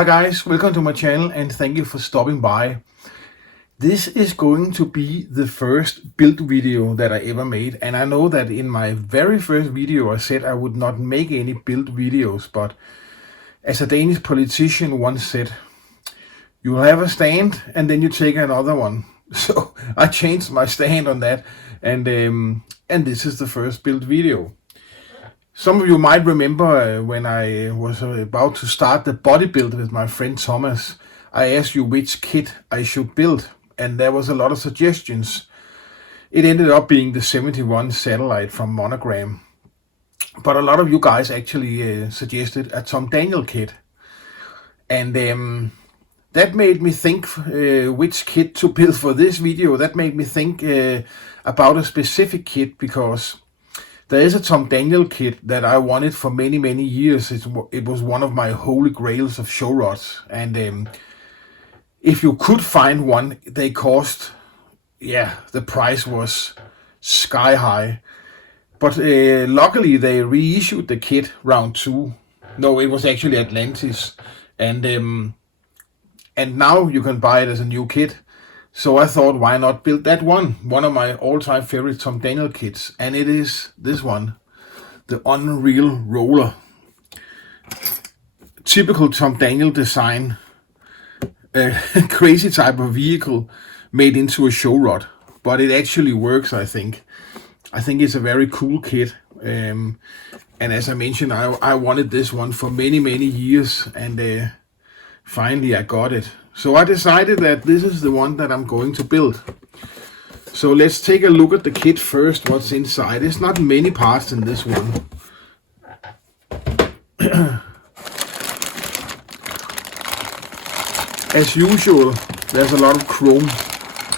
Hi guys, welcome to my channel and thank you for stopping by. This is going to be the first build video that I ever made, and I know that in my very first video I said I would not make any build videos, but as a Danish politician once said, you have a stand and then you take another one. So I changed my stand on that, and this is the first build video. Some of you might remember when I was about to start the bodybuild with my friend Thomas, I asked you which kit I should build, and there was a lot of suggestions. It ended up being the 71 satellite from Monogram, but a lot of you guys actually suggested a Tom Daniel kit, and that made me think which kit to build for this video. That made me think about a specific kit, because there is a Tom Daniel kit that I wanted for many years. It was one of my holy grails of show rods, and if you could find one, they cost, the price was sky high. But luckily they reissued the kit round 2. No, it was actually Atlantis, and now you can buy it as a new kit. So I thought, why not build that one of my all-time favorite Tom Daniel kits, and it is this one, the Unreal Roller. Typical Tom Daniel design, crazy type of vehicle made into a show rod, but it actually works. I think it's a very cool kit, and as I mentioned, I wanted this one for many years, and finally I got it. So I decided that this is the one that I'm going to build. So let's take a look at the kit first, what's inside. There's not many parts in this one. As usual, there's a lot of chrome.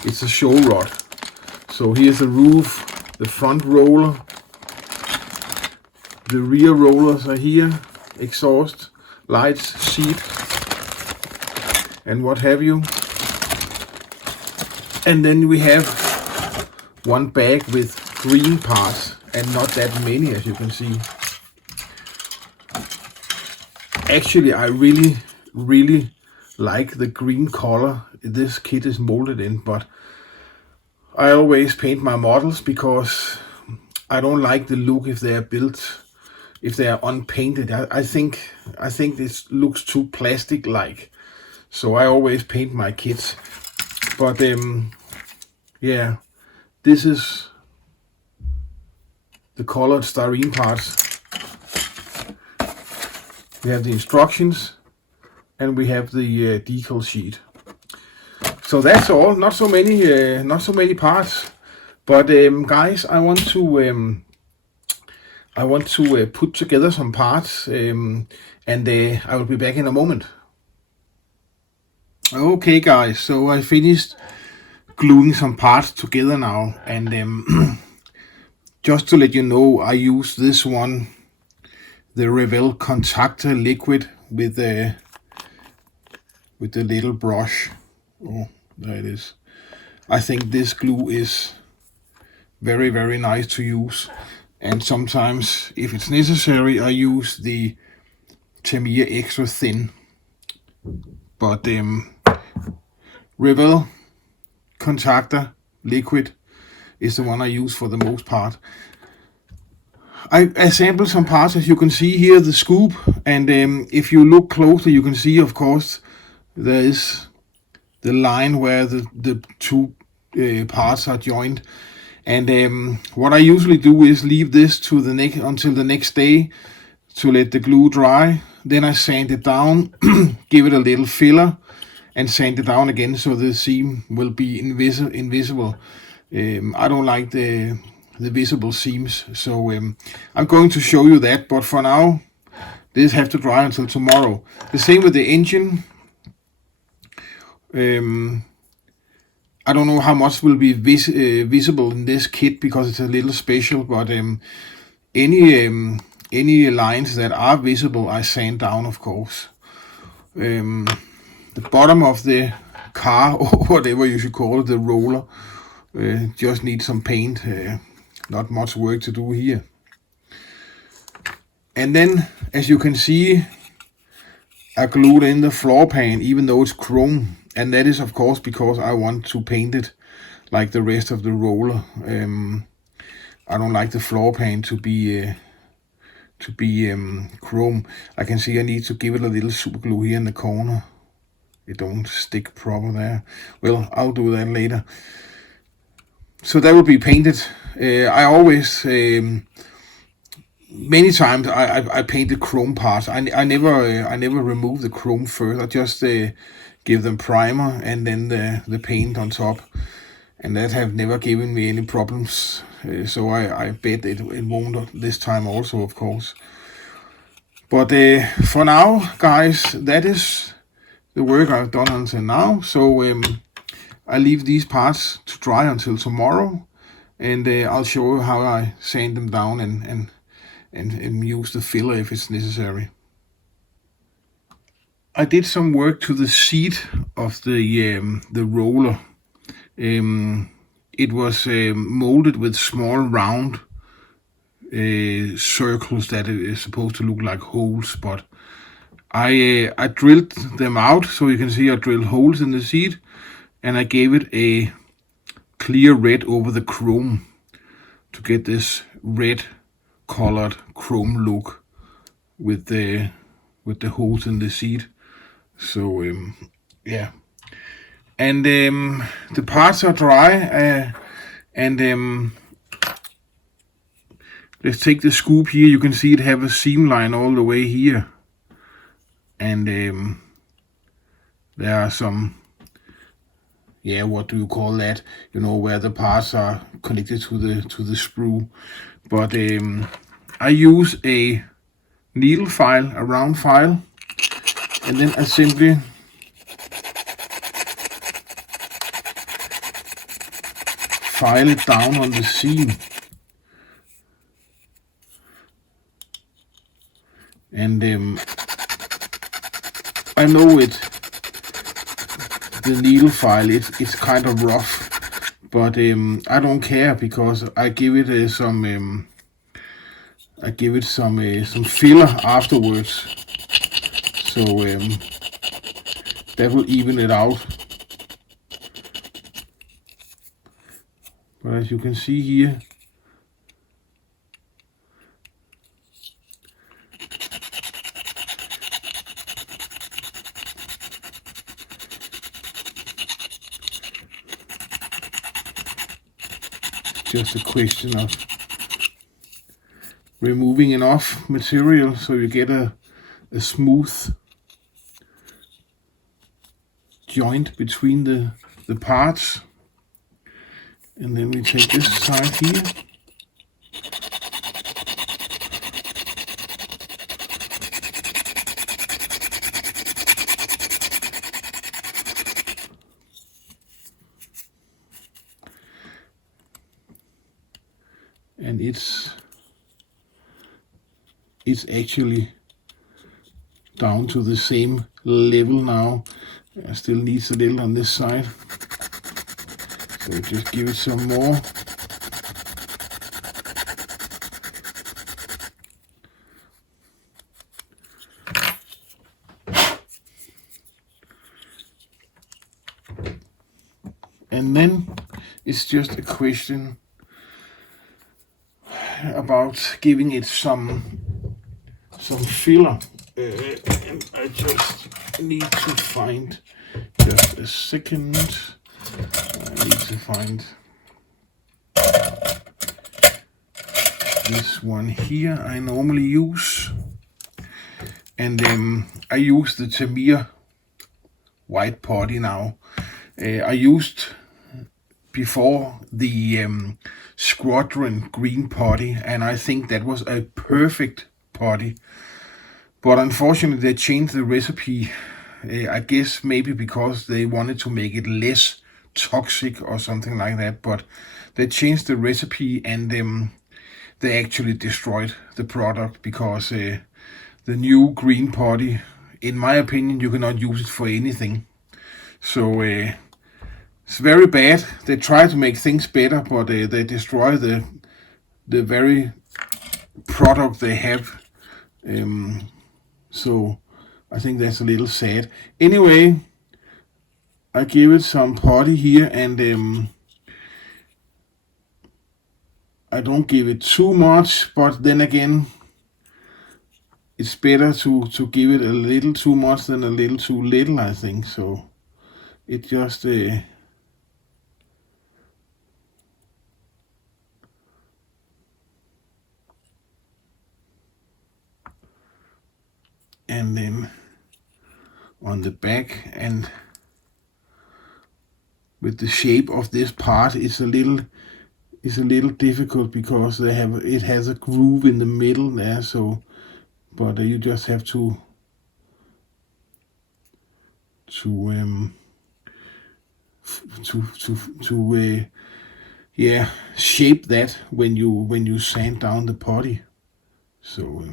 It's a show rod. So here's the roof, the front roller, the rear rollers are here, exhaust, lights, seat, and what have you. And then we have one bag with green parts, and not that many, as you can see. Actually, I really like the green color this kit is molded in, but I always paint my models because I don't like the look if they are built, if they are unpainted. I think this looks too plastic-like. So I always paint my kits, but this is the colored styrene parts. We have the instructions, and we have the decal sheet. So that's all. Not so many parts, but guys, I want to put together some parts, and I will be back in a moment. Okay guys, so I finished gluing some parts together now, and just to let you know, I use this one, the Revel Contactor liquid with the little brush. Oh, there it is. I think this glue is very nice to use, and sometimes if it's necessary I use the Tamiya extra thin, but Revel Contactor liquid is the one I use for the most part. I assembled some parts, as you can see here, the scoop, and if you look closely you can see, of course, there is the line where the two parts are joined, and what I usually do is leave this to until the next day to let the glue dry. Then I sand it down, give it a little filler, and sand it down again so the seam will be invisible. I don't like the visible seams, so I'm going to show you that, but for now this have to dry until tomorrow. The same with the engine. I don't know how much will be visible in this kit because it's a little special, but any lines that are visible I sand down, of course. The bottom of the car, or whatever you should call it, the roller, just needs some paint. Not much work to do here. And then, as you can see, I glued in the floor pan even though it's chrome, and that is of course because I want to paint it like the rest of the roller. I don't like the floor pan to be chrome. I can see I need to give it a little super glue here in the corner. It don't stick proper there. Well, I'll do that later. So that will be painted. I always many times I painted chrome parts. I never remove the chrome first. I just give them primer and then the paint on top, and that have never given me any problems. So I bet it won't this time also, of course. But for now, guys, that is the work I've done until now. So I leave these parts to dry until tomorrow, and I'll show you how I sand them down and use the filler if it's necessary. I did some work to the seat of the roller. It was molded with small round circles that is supposed to look like holes, but I drilled them out, so you can see I drilled holes in the seat, and I gave it a clear red over the chrome to get this red colored chrome look with the holes in the seat. So yeah, and the parts are dry, and let's take the scoop here. You can see it have a seam line all the way here, and there are some, yeah, what do you call that? You know, where the parts are connected to the sprue. But I use a needle file, a round file, and then I simply file it down on the seam. And I know the needle file, it's kind of rough, but I don't care because I give it some filler afterwards, so that will even it out. But as you can see here, just a question of removing enough material so you get a smooth joint between the parts. And then we take this side here. And it's actually down to the same level now. I still needs a little on this side, so just give it some more. And then it's just a question about giving it some filler, and I just need to find, just a second, I need to find this one here I normally use, and I use the Tamir white putty now. I used before the Squadron green putty, and I think that was a perfect putty, but unfortunately they changed the recipe. I guess maybe because they wanted to make it less toxic or something like that, but they changed the recipe, and they actually destroyed the product, because the new green putty, in my opinion, you cannot use it for anything. So it's very bad. They try to make things better, but they destroy the very product they have. So I think that's a little sad. Anyway, I give it some putty here, and I don't give it too much, but then again, it's better to give it a little too much than a little too little, I think. So it just and then on the back, and with the shape of this part, it's a little difficult because it has a groove in the middle there. So, but you just have to yeah, shape that when you sand down the putty. So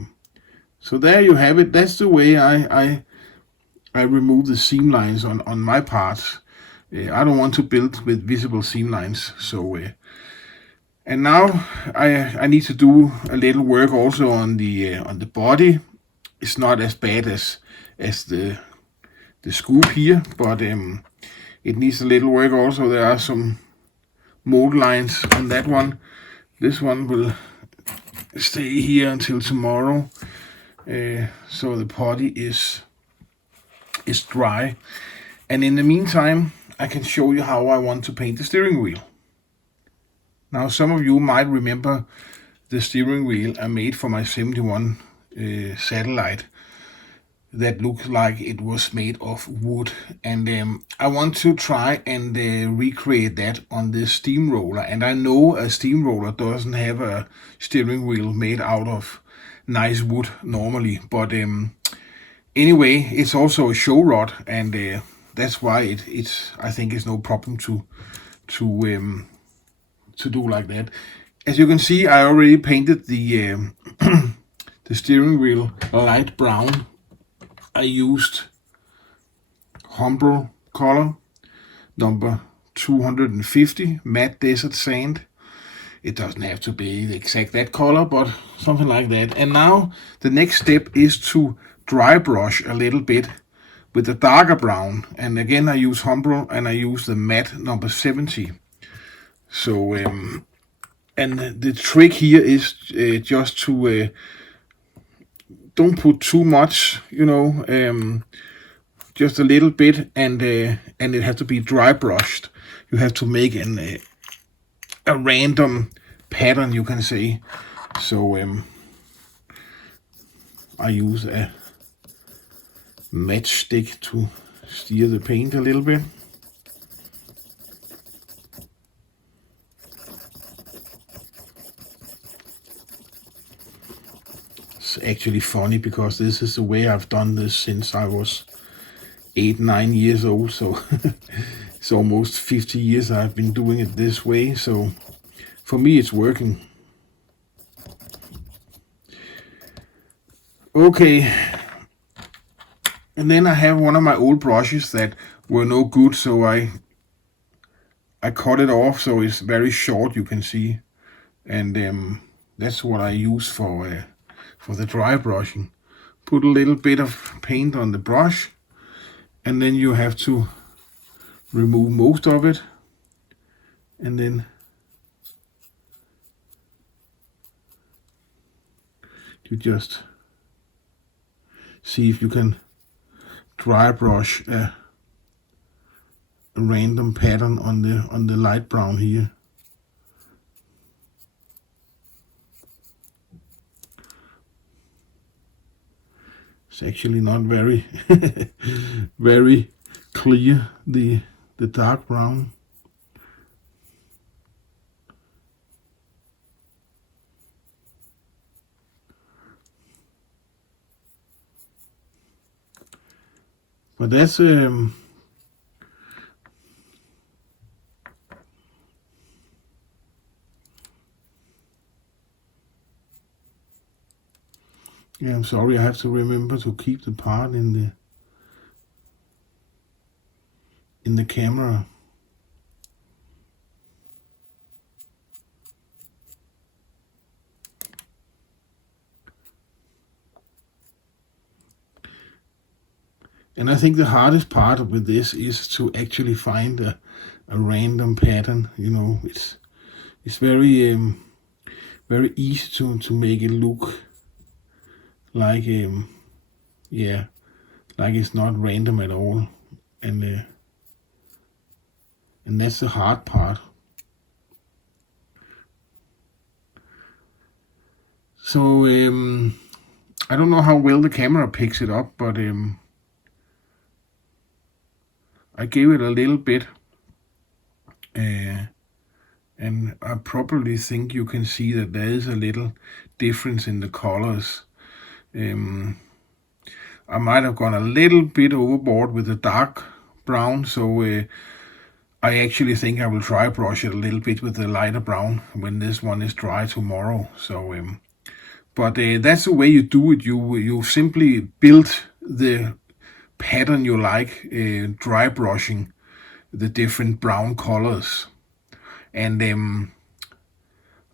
so there you have it. That's the way I remove the seam lines on my parts. I don't want to build with visible seam lines. So and now I need to do a little work also on the body. It's not as bad as the scoop here, but it needs a little work also. There are some mold lines on that one. This one will stay here until tomorrow, so the putty is dry. And in the meantime, I can show you how I want to paint the steering wheel. Now, some of you might remember the steering wheel I made for my 71 satellite that looked like it was made of wood, and I want to try and recreate that on this steamroller. And I know a steamroller doesn't have a steering wheel made out of nice wood normally, but anyway, it's also a show rod, and that's why it's I think it's no problem to do like that. As you can see, I already painted the the steering wheel light brown. I used Humbrol color number 250 matte desert sand. It doesn't have to be exact that color, but something like that. And now the next step is to dry brush a little bit with a darker brown. And again, I use Humbrol, and I use the matte number 70. So and the trick here is just to don't put too much, just a little bit, and it has to be dry brushed. You have to make a random pattern, you can say. So I use a matchstick to steer the paint a little bit. It's actually funny because this is the way I've done this since I was 8-9 years old, so it's almost 50 years I've been doing it this way. So for me, it's working. Okay, and then I have one of my old brushes that were no good, so I cut it off, so it's very short, you can see, and that's what I use for the dry brushing. Put a little bit of paint on the brush, and then you have to remove most of it, and then you just see if you can dry brush a random pattern on the light brown here. It's actually not very very clear, the dark brown. But that's yeah, I'm sorry, I have to remember to keep the part in the camera. And I think the hardest part with this is to actually find a random pattern. You know, it's very very easy to make it look like yeah, like it's not random at all, and that's the hard part. So I don't know how well the camera picks it up, but I gave it a little bit, and I probably think you can see that there is a little difference in the colors. I might have gone a little bit overboard with the dark brown, so I actually think I will dry brush it a little bit with the lighter brown when this one is dry tomorrow. So, but that's the way you do it. You simply build the pattern you like, dry brushing the different brown colors, and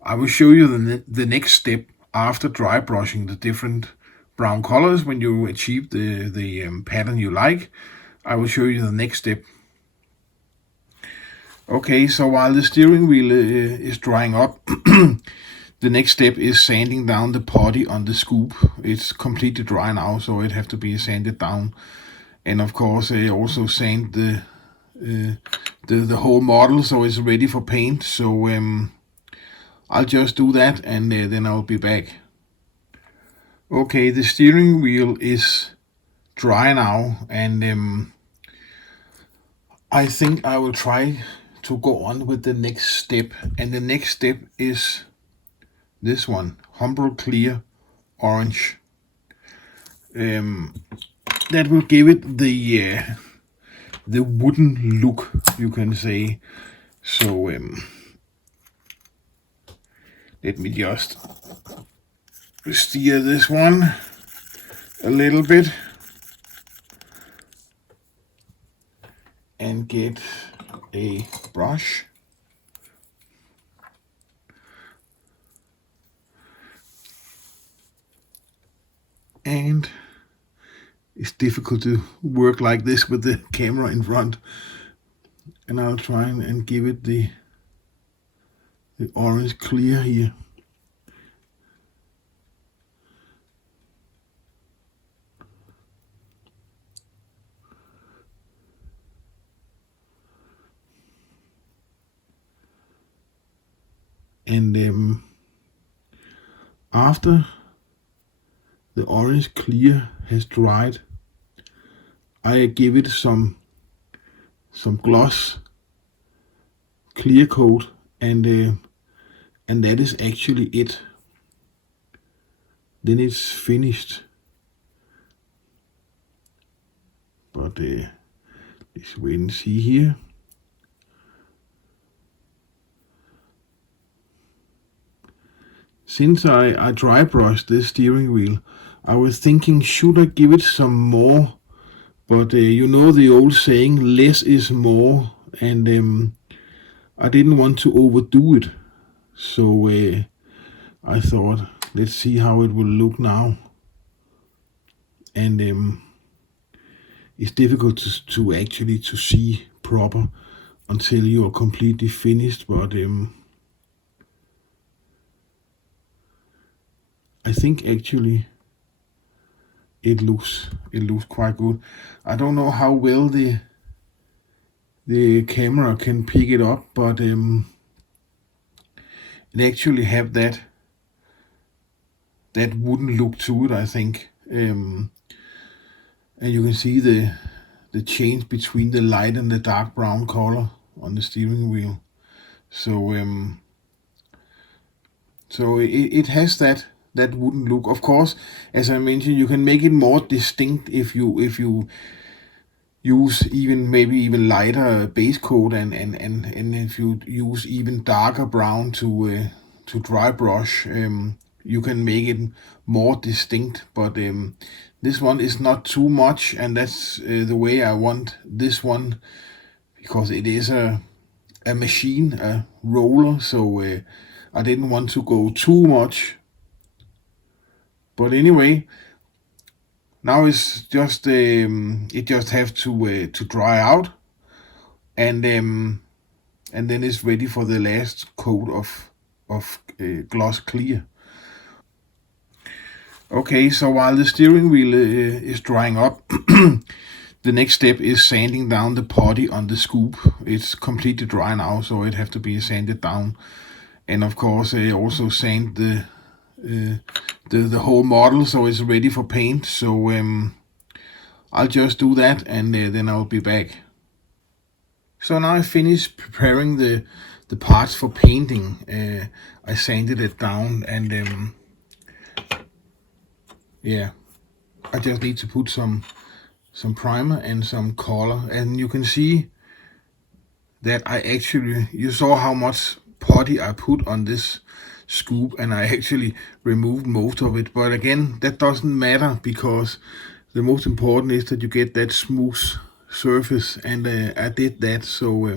I will show you the next step after dry brushing the different brown colors. When you achieve the pattern you like, I will show you the next step. Okay, so while the steering wheel is drying up, the next step is sanding down the putty on the scoop. It's completely dry now, so it have to be sanded down. And of course, I also sand the whole model so it's ready for paint. So I'll just do that, and then I'll be back. Okay, the steering wheel is dry now, and I think I will try to go on with the next step. And the next step is this one, Humble Clear Orange. That will give it the wooden look, you can say. So let me just steer this one a little bit and get a brush. And it's difficult to work like this with the camera in front. And I'll try and give it the orange clear here. And after the orange clear has dried, I give it some gloss clear coat, and that is actually it. Then it's finished. But let's wait and see here. Since I dry brushed this steering wheel, I was thinking, should I give it some more? But you know the old saying, less is more, and I didn't want to overdo it. So I thought, let's see how it will look now. And it's difficult to actually to see proper until you are completely finished, but I think actually it looks quite good. I don't know how well the camera can pick it up, but it actually have that wooden look to it, I think. And you can see the change between the light and the dark brown color on the steering wheel. So so it has that wooden look. Of course, as I mentioned, you can make it more distinct if you use maybe even lighter base coat, and if you use even darker brown to dry brush, you can make it more distinct. But this one is not too much, and that's the way I want this one, because it is a machine, a roller, so I didn't want to go too much. But anyway, Now it's just it just have to dry out, and then it's ready for the last coat of gloss clear. Okay, so while the steering wheel is drying up, the next step is sanding down the putty on the scoop. It's completely dry now, so it have to be sanded down. And of course, also sand the whole model so it's ready for paint. So I'll just do that, and then I'll be back. So now I finished preparing the parts for painting. I sanded it down, and yeah, I just need to put some primer and some color, and you can see that you saw how much putty I put on this scoop, and I actually removed most of it. But again, that doesn't matter, because the most important is that you get that smooth surface, and I did that, so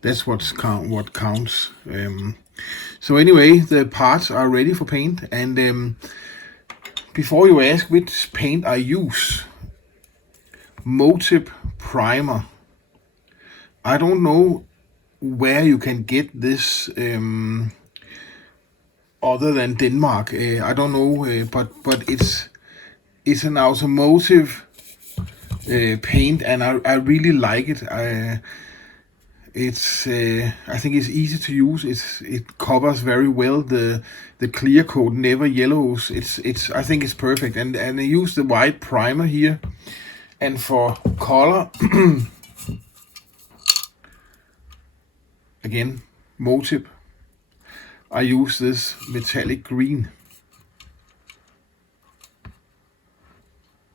that's what counts. So anyway, the parts are ready for paint, and before you ask which paint I use, Motive Primer. I don't know where you can get this other than Denmark. I don't know, but it's an automotive paint, and I really like it. I think it's easy to use. It covers very well. The clear coat never yellows. I think it's perfect. And I use the white primer here. And for color, again, Motive, I use this metallic green.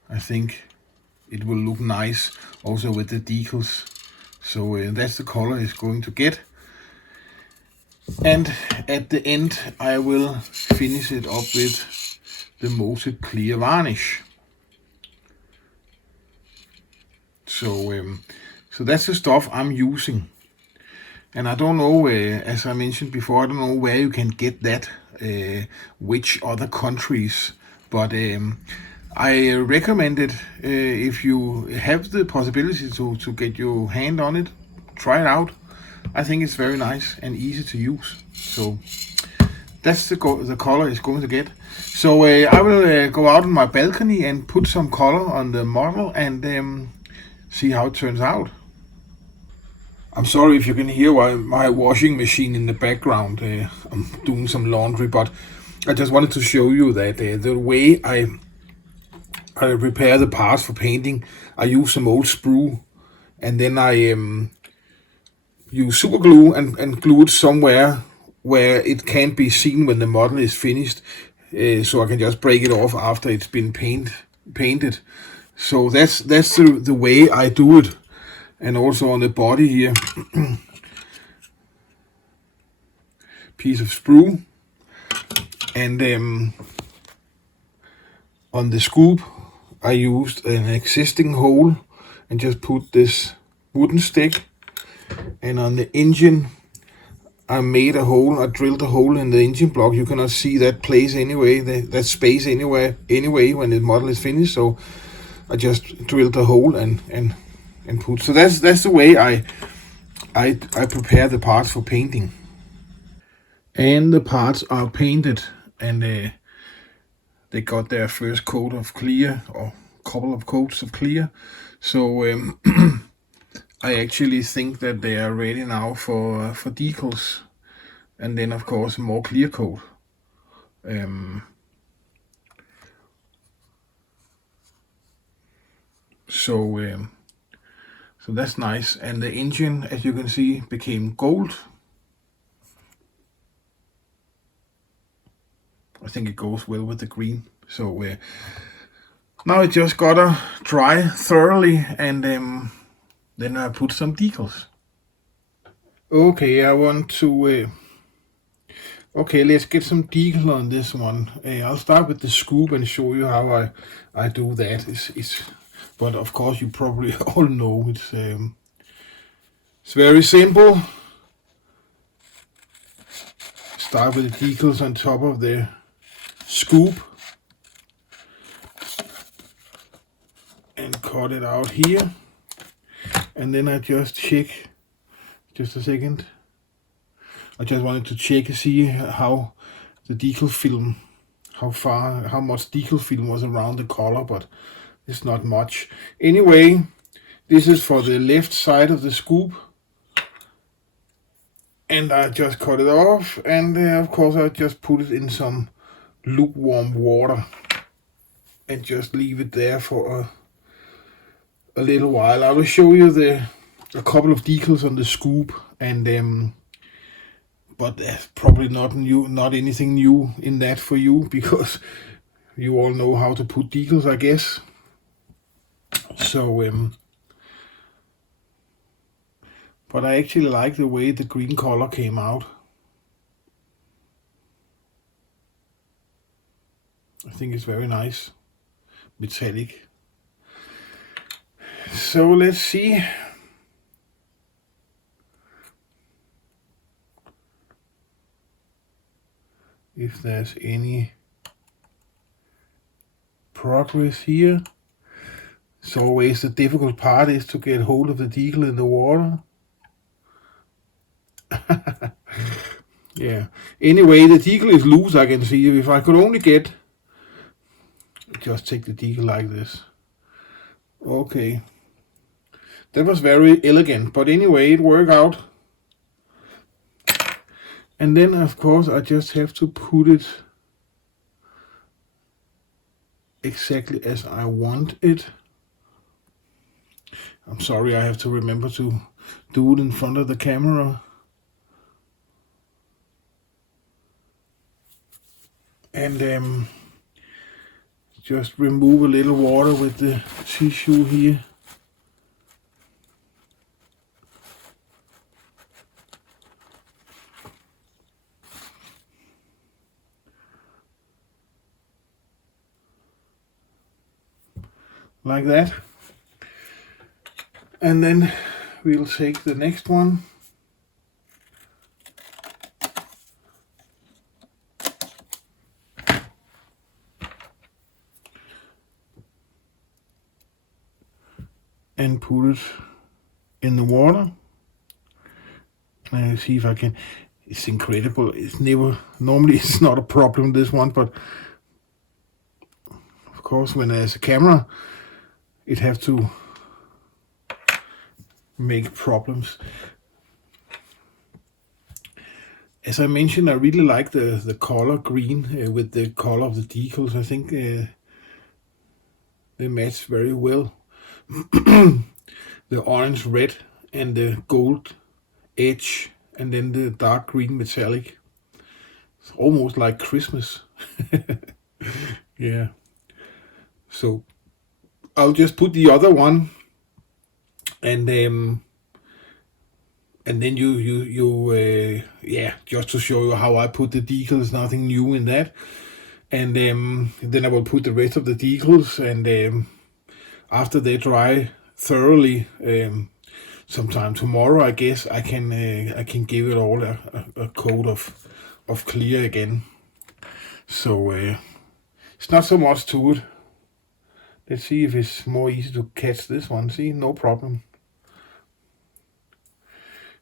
I think it will look nice also with the decals. So that's the color it's going to get. And at the end, I will finish it up with the Motive clear varnish. So that's the stuff I'm using. And I don't know, as I mentioned before, I don't know where you can get that, which other countries, but I recommend it. If you have the possibility to get your hand on it, try it out. I think it's very nice and easy to use. So that's the color it's going to get. So I will go out on my balcony and put some color on the model, and see how it turns out. I'm sorry if you can hear my washing machine in the background. I'm doing some laundry, but I just wanted to show you that the way I prepare the parts for painting, I use some old sprue, and then I use super glue and glue it somewhere where it can't be seen when the model is finished, so I can just break it off after it's been painted. So that's the way I do it. And also on the body here, piece of sprue, and on the scoop I used an existing hole and just put this wooden stick, and on the engine I made a hole. I drilled a hole in the engine block. You cannot see that place anyway, that space anyway when the model is finished, so I just drilled a hole and put. So that's the way I prepare the parts for painting. And the parts are painted, and they got their first coat of clear, or couple of coats of clear. So I actually think that they are ready now for decals, and then of course more clear coat. So that's nice. And the engine, as you can see, became gold. I think it goes well with the green. So now it just gotta dry thoroughly, and then I put some decals. Okay, I want to. Okay, let's get some decal on this one. I'll start with the scoop and show you how I do that. But of course you probably all know it's very simple. Start with the decals on top of the scoop. cut it out here, and then I just check, just a second, I just wanted to check and see how the decal film, how much decal film was around the color, but it's not much. Anyway, this is for the left side of the scoop, and I just cut it off, and of course I just put it in some lukewarm water and just leave it there for a little while. I will show you a couple of decals on the scoop, and but there's probably not anything new in that for you, because you all know how to put decals, I guess. So but I actually like the way the green color came out. I think it's very nice, metallic. So let's see. If there's any progress here. It's always the difficult part is to get hold of the decal in the water. Yeah. Anyway, the decal is loose, I can see. If I could only get, just take the decal like this. Okay. That was very elegant, but anyway, it worked out. And then, of course, I just have to put it exactly as I want it. I'm sorry, I have to remember to do it in front of the camera. And just remove a little water with the tissue here. Like that. And then we'll take the next one. And put it in the water. And see if I can. It's incredible. It's never, normally it's not a problem, this one, but of course when there's a camera, it have to make problems. As I mentioned, I really like the color green with the color of the decals. I think they match very well. The orange red and the gold edge, and then the dark green metallic. It's almost like Christmas. Yeah. So I'll just put the other one, and then yeah, just to show you how I put the decals. Nothing new in that. And then I will put the rest of the decals, and after they dry thoroughly, sometime tomorrow, I guess I can give it all a coat of clear again. So it's not so much to it. Let's see if it's more easy to catch this one. See, no problem.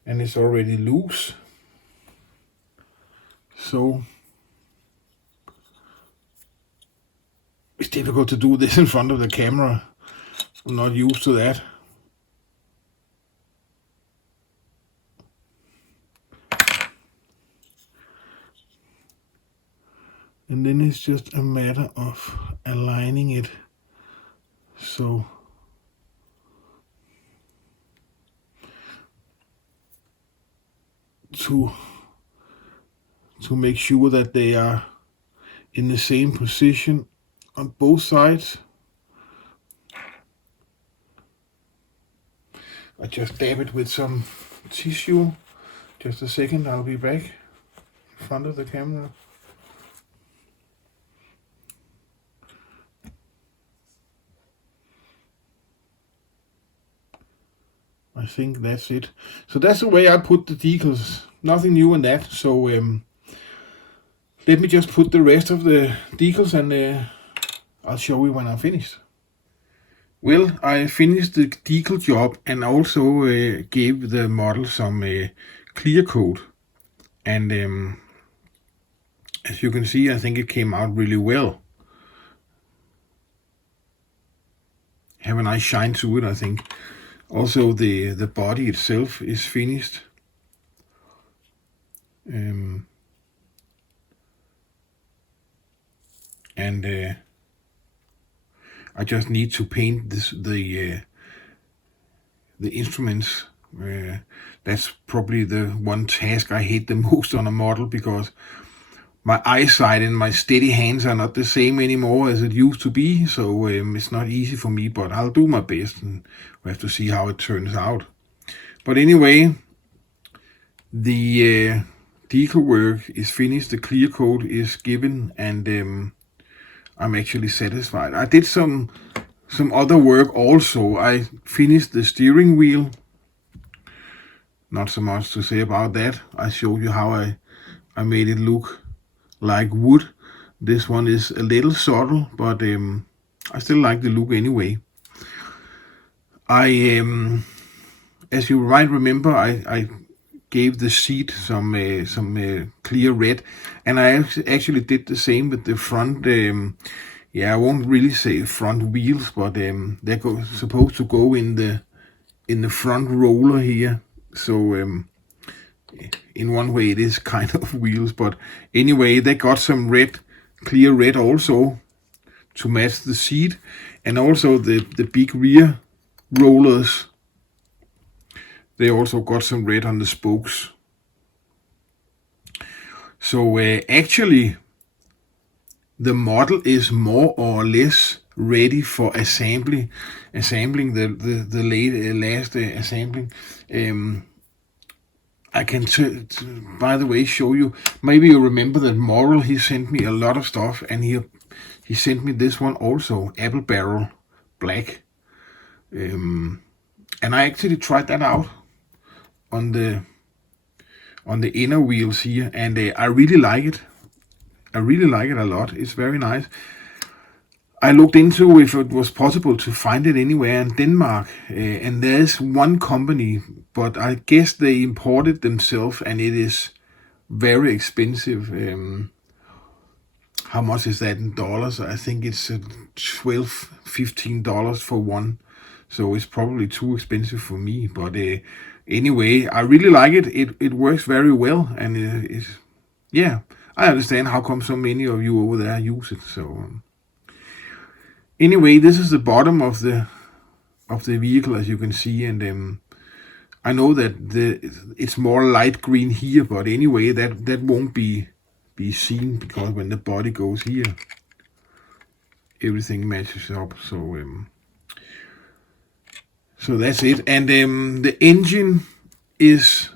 And it's already loose. So it's difficult to do this in front of the camera. I'm not used to that. And then it's just a matter of aligning it so to make sure that they are in the same position on both sides. I just dab it with some tissue. Just a second, I'll be back in front of the camera. I think that's it. So that's the way I put the decals. Nothing new in that. So let me just put the rest of the decals, and I'll show you when I'm finished. Well, I finished the decal job and also gave the model some clear coat. And as you can see, I think it came out really well. Have a nice shine to it, I think. Also, the body itself is finished. And I just need to paint the instruments. That's probably the one task I hate the most on a model, because my eyesight and my steady hands are not the same anymore as it used to be, so it's not easy for me, but I'll do my best, and we have to see how it turns out. But anyway, the decal work is finished, the clear coat is given, and I'm actually satisfied. I did some other work also. I finished the steering wheel. Not so much to say about that. I showed you how I made it look like wood. This one is a little subtle, but I still like the look anyway. I as you might remember, I gave the seat some clear red, and I actually did the same with the front. Yeah, I won't really say front wheels, but they're supposed to go in the front roller here. So in one way it is kind of wheels, but anyway, they got some red, clear red also to match the seat, and also the big rear rollers. They also got some red on the spokes. So actually, the model is more or less ready for assembling the last assembling. I can, by the way, show you. Maybe you remember that Moral, he sent me a lot of stuff, and he sent me this one also, Apple Barrel Black. And I actually tried that out on the inner wheels here, and I really like it. I really like it a lot. It's very nice. I looked into if it was possible to find it anywhere in Denmark, and there's one company, but I guess they import it themselves, and it is very expensive. How much is that in dollars? I think it's $12-15 for one, so it's probably too expensive for me. But anyway, I really like it. It works very well, and yeah, I understand how come so many of you over there use it. So anyway, this is the bottom of the vehicle, as you can see, and I know that it's more light green here, but anyway, that won't be seen, because when the body goes here, everything matches up. So that's it. And the engine is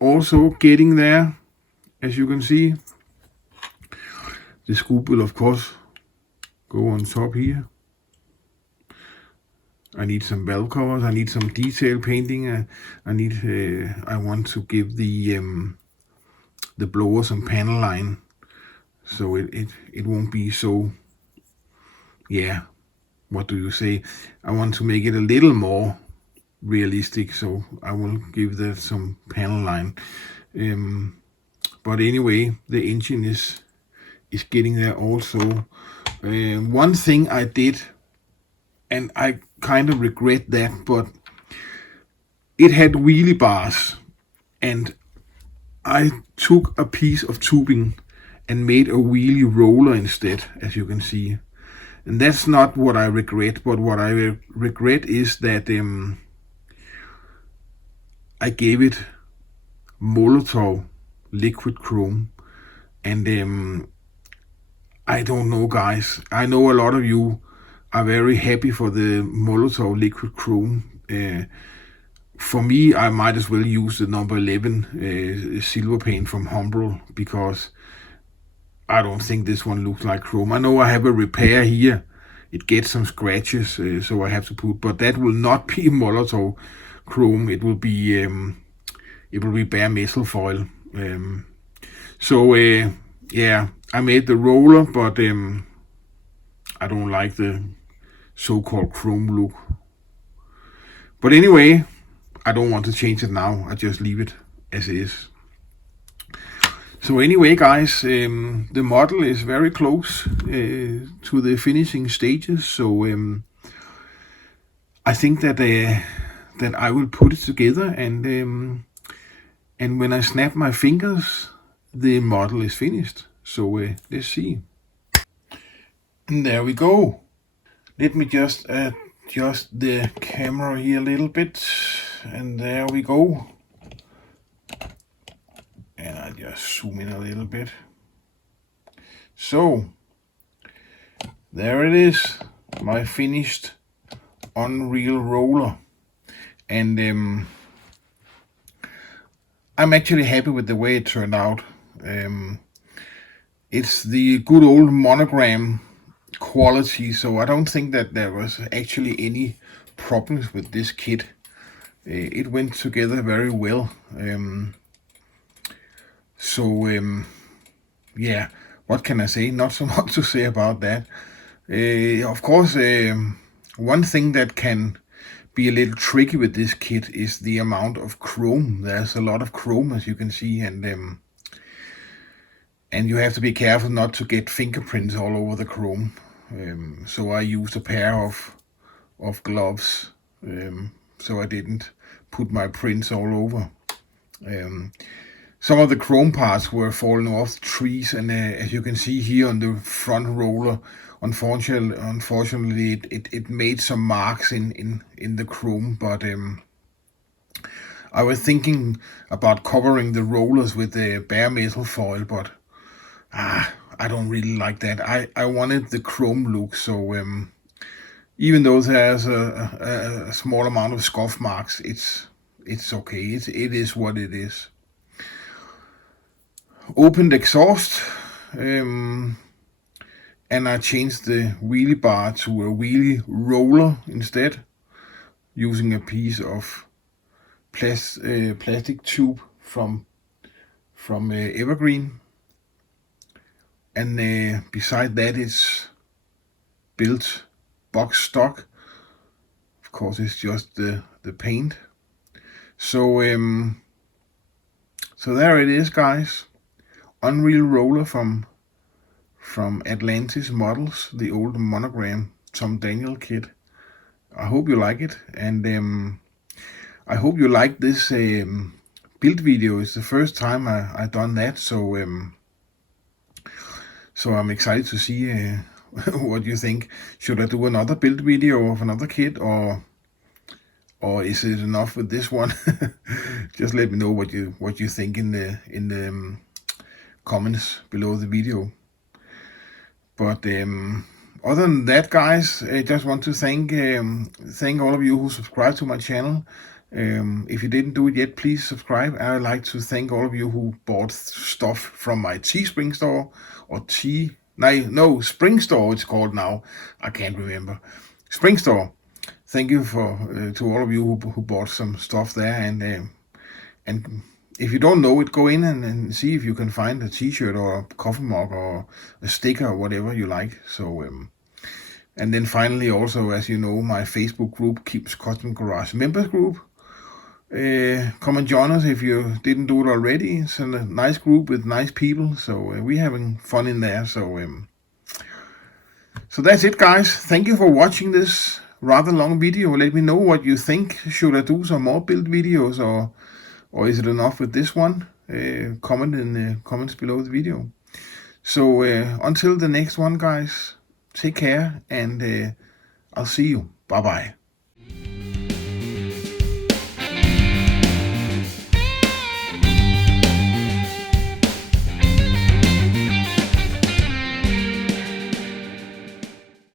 also getting there, as you can see. The scoop will of course go on top here. I need some valve covers. I need some detail painting. I want to give the blower some panel line, so it won't be so, yeah, what do you say? I want to make it a little more realistic, so I will give that some panel line. But anyway, the engine is getting there also. One thing I did, and I kind of regret that, but it had wheelie bars, and I took a piece of tubing and made a wheelie roller instead, as you can see. And that's not what I regret, but what I regret is that I gave it Molotov liquid chrome. And I don't know, guys. I know a lot of you are very happy for the Molotov liquid chrome. For me, I might as well use the number 11 silver paint from Humbrol, because I don't think this one looks like chrome. I know I have a repair here. It gets some scratches, so I have to put, but that will not be Molotov chrome. It will be bare metal foil. So yeah, I made the roller, but I don't like the so-called chrome look. But anyway, I don't want to change it now. I just leave it as is. So anyway, guys, the model is very close to the finishing stages. So I think that I will put it together, and when I snap my fingers, the model is finished. So let's see. And there we go. Let me just adjust the camera here a little bit, and there we go. And I just zoom in a little bit. So there it is, my finished Unreal roller, and I'm actually happy with the way it turned out. It's the good old Monogram quality, so I don't think that there was actually any problems with this kit. It went together very well. Yeah, what can I say? Not so much to say about that. Of course, one thing that can be a little tricky with this kit is the amount of chrome. There's a lot of chrome, as you can see, and you have to be careful not to get fingerprints all over the chrome. So I used a pair of gloves, so I didn't put my prints all over. Some of the chrome parts were falling off the trees, and as you can see here on the front roller, unfortunately it made some marks in the chrome. But I was thinking about covering the rollers with the bare metal foil, but I don't really like that. I wanted the chrome look, so even though there's a small amount of scuff marks, it's okay. It is what it is. Opened exhaust, and I changed the wheelie bar to a wheelie roller instead, using a piece of plastic tube from evergreen. And beside that, it's built box stock. Of course, it's just the paint. So so there it is, guys. Unreal roller from Atlantis Models, the old Monogram Tom Daniel kit. I hope you like it, and I hope you like this build video. It's the first time I done that, so I'm excited to see what you think. Should I do another build video of another kit, or is it enough with this one? Just let me know what you think in the comments below the video. But other than that, guys, I just want to thank all of you who subscribed to my channel. If you didn't do it yet, please subscribe. I would like to thank all of you who bought stuff from my Teespring store, or Spring store it's called now. I can't remember. Spring store. Thank you to all of you who bought some stuff there, and if you don't know it, go in and see if you can find a t-shirt or a coffee mug or a sticker or whatever you like. So and then finally, also, as you know, my Facebook group, Keeps Custom Garage Members Group. Come and join us if you didn't do it already. It's a nice group with nice people, so we're having fun in there. So so that's it, guys. Thank you for watching this rather long video. Let me know what you think. Should I do some more build videos, or is it enough with this one? Comment in the comments below the video. So until the next one, guys, take care, and I'll see you. Bye bye.